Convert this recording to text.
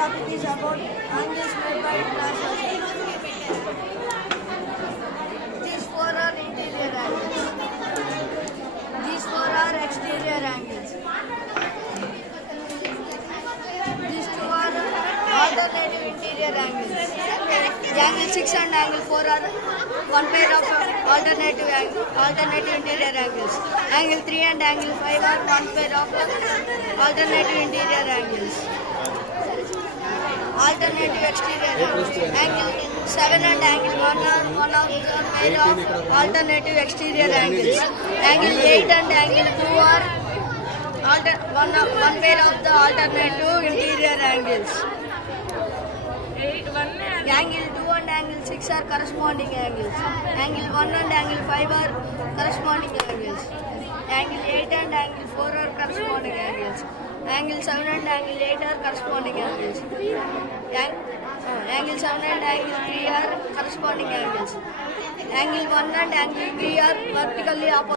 topic is about angles made by translation. These four are interior angles. These four are exterior angles. These two are alternative interior angles. Angle 6 and angle 4 are one pair of alternative interior angles. Angle 3 and angle 5 are one pair of alternative interior angles. Alternative exterior angles. Angle 7 and angle 1 are one of the pair of alternative exterior angles. Angle 8 and angle 2 are one pair of the alternative interior angles. Angle 2 and angle 6 are corresponding angles. Angle 1 and angle 5 are corresponding angles. Angle 8 and angle 4 are corresponding angles. Angle 7 and angle 8 are corresponding angles. Angle 7 and angle 3 are corresponding angles. Angle 1 and angle 3 are vertically opposite.